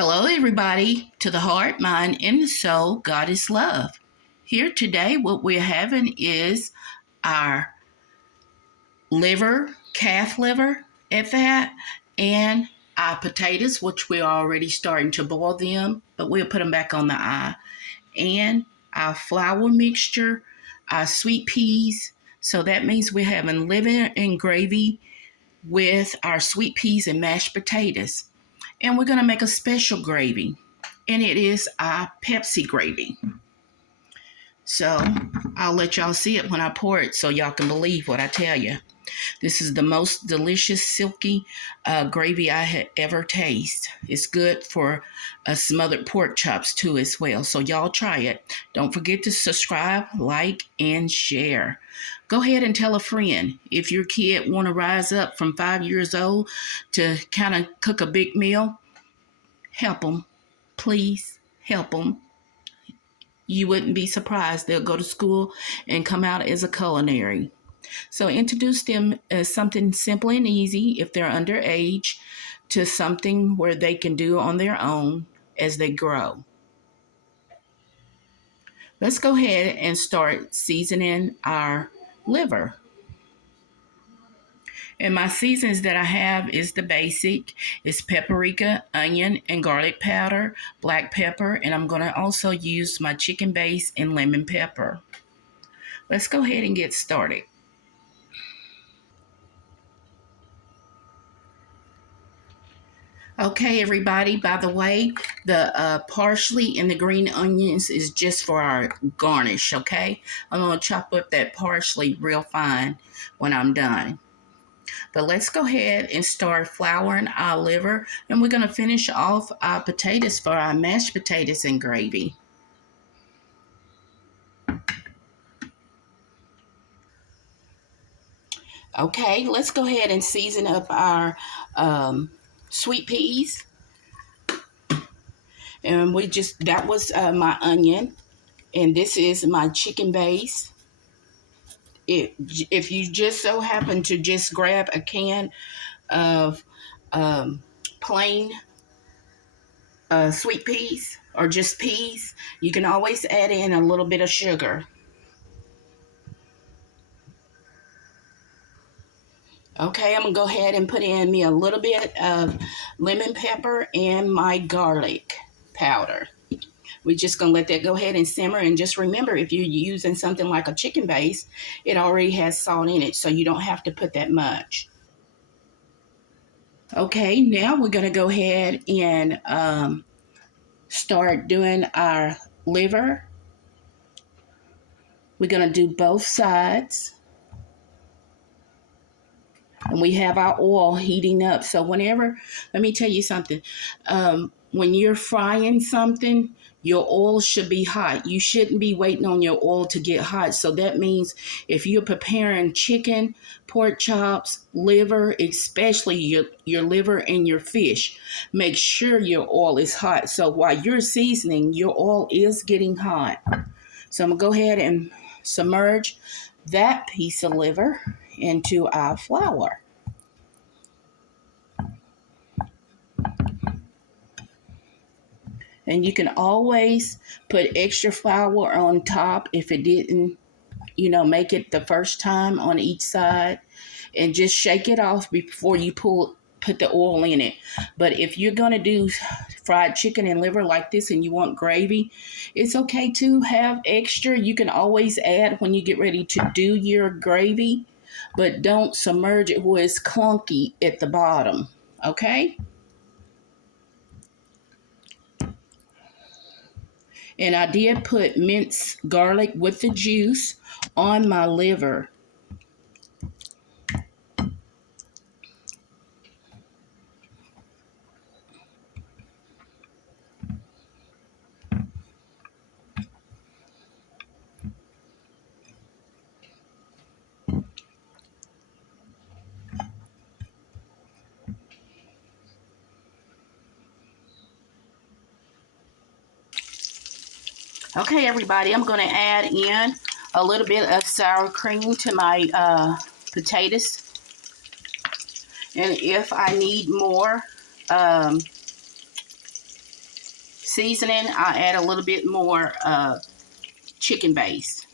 Hello, everybody, to the heart, mind, and the soul. God is love. Here today, what we're having is our liver, calf liver at that, and our potatoes, which we're already starting to boil them, but we'll put them back on the eye, and our flour mixture, our sweet peas. So that means we're having liver and gravy with our sweet peas and mashed potatoes. And we're going to make a special gravy, and it is our Pepsi gravy. So I'll let y'all see it when I pour it so y'all can believe what I tell you. This is the most delicious, silky gravy I had ever tasted. It's good for smothered pork chops too as well. So y'all try it. Don't forget to subscribe, like, and share. Go ahead and tell a friend. If your kid want to rise up from 5 years old to kind of cook a big meal, help them. Please help them. You wouldn't be surprised. They'll go to school and come out as a culinary. So introduce them as something simple and easy if they're underage to something where they can do on their own as they grow. Let's go ahead and start seasoning our liver. And my seasons that I have is the basic. It's paprika, onion, and garlic powder, black pepper, and I'm going to also use my chicken base and lemon pepper. Let's go ahead and get started. Okay, everybody, by the way, the parsley and the green onions is just for our garnish, okay? I'm going to chop up that parsley real fine when I'm done. But let's go ahead and start flouring our liver, and we're going to finish off our potatoes for our mashed potatoes and gravy. Okay, let's go ahead and season up our sweet peas. And that was my onion, and this is my chicken base. If you just so happen to just grab a can of plain sweet peas or just peas, you can always add in a little bit of sugar. Okay, I'm going to go ahead and put in me a little bit of lemon pepper and my garlic powder. We're just going to let that go ahead and simmer. And just remember, if you're using something like a chicken base, it already has salt in it, so you don't have to put that much. Okay, now we're going to go ahead and start doing our liver. We're going to do both sides. And we have our oil heating up. So let me tell you something. When you're frying something, your oil should be hot. You shouldn't be waiting on your oil to get hot. So that means if you're preparing chicken, pork chops, liver, especially your liver and your fish, make sure your oil is hot. So while you're seasoning, your oil is getting hot. So I'm going to go ahead and submerge that piece of liver into our flour. And you can always put extra flour on top if it didn't, make it the first time on each side. And just shake it off before you put the oil in it. But if you're going to do fried chicken and liver like this and you want gravy, it's okay to have extra. You can always add when you get ready to do your gravy, but don't submerge it where it's clunky at the bottom, okay? And I did put minced garlic with the juice on my liver. Okay, everybody, I'm going to add in a little bit of sour cream to my potatoes. And if I need more seasoning, I'll add a little bit more chicken base.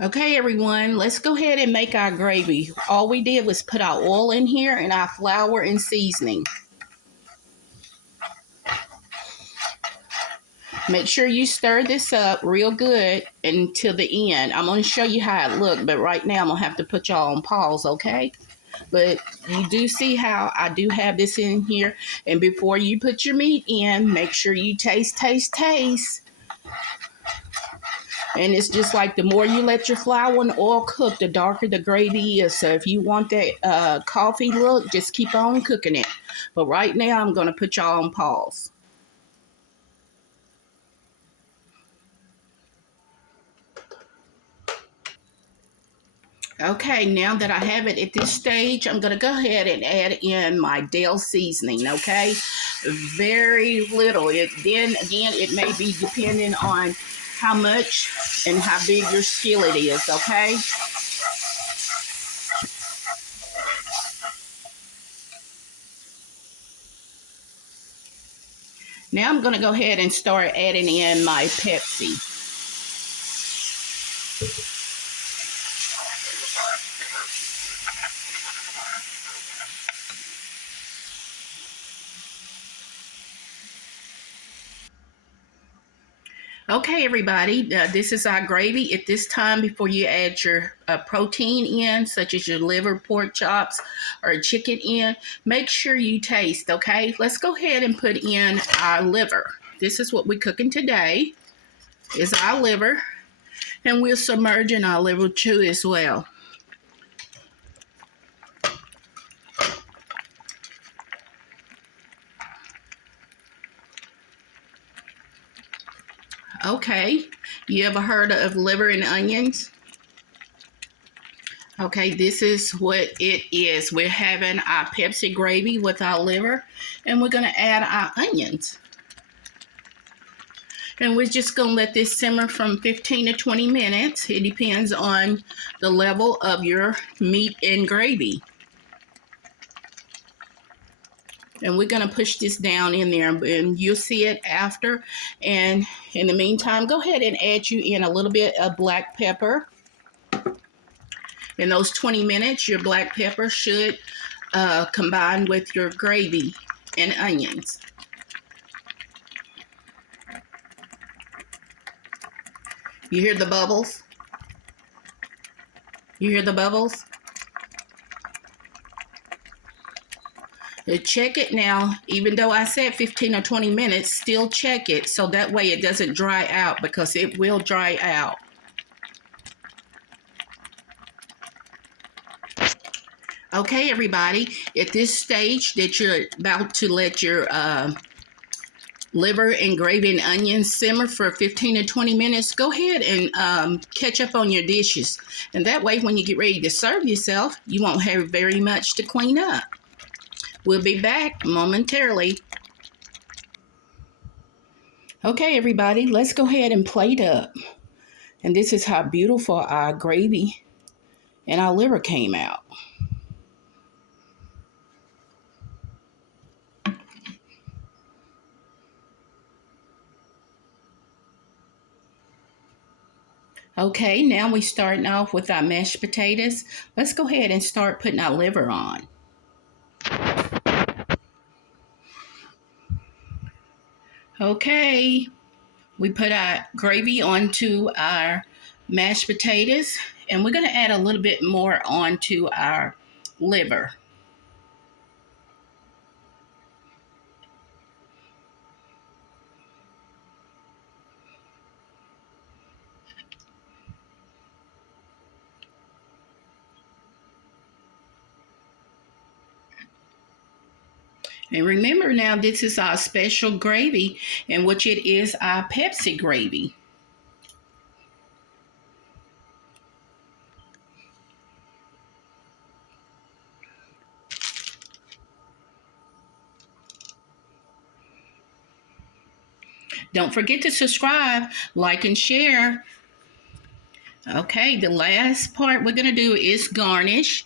Okay, everyone, let's go ahead and make our gravy. All we did was put our oil in here and our flour and seasoning. Make sure you stir this up real good until the end. I'm going to show you how it looked, but right now I'm going to have to put y'all on pause, okay? But you do see how I do have this in here. And before you put your meat in, make sure you taste. And it's just like the more you let your flour and oil cook, the darker the gravy is. So if you want that coffee look, just keep on cooking it. But right now I'm going to put y'all on pause. Okay, now that I have it at this stage, I'm going to go ahead and add in my Dale seasoning, okay? Very little. Then again, it may be depending on how much and how big your skillet is, okay? Now I'm going to go ahead and start adding in my Pepsi. Okay, everybody, this is our gravy. At this time, before you add your protein in, such as your liver, pork chops, or chicken in, make sure you taste, okay? Let's go ahead and put in our liver. This is what we're cooking today, is our liver, and we're submerging our liver too as well. Okay, you ever heard of liver and onions? Okay, this is what it is. We're having our Pepsi gravy with our liver, and we're going to add our onions. And we're just going to let this simmer from 15 to 20 minutes. It depends on the level of your meat and gravy. And we're going to push this down in there, and you'll see it after. And in the meantime, go ahead and add you in a little bit of black pepper. In those 20 minutes, your black pepper should combine with your gravy and onions. You hear the bubbles? You hear the bubbles? Check it now. Even though I said 15 or 20 minutes, still check it so that way it doesn't dry out, because it will dry out. Okay, everybody, at this stage that you're about to let your liver and gravy and onions simmer for 15 to 20 minutes, go ahead and catch up on your dishes. And that way, when you get ready to serve yourself, you won't have very much to clean up. We'll be back momentarily. Okay, everybody, let's go ahead and plate up. And this is how beautiful our gravy and our liver came out. Okay, now we're starting off with our mashed potatoes. Let's go ahead and start putting our liver on. Okay, we put our gravy onto our mashed potatoes, and we're going to add a little bit more onto our liver. And remember now, this is our special gravy, and which it is our Pepsi gravy. Don't forget to subscribe, like, and share. Okay, the last part we're going to do is garnish.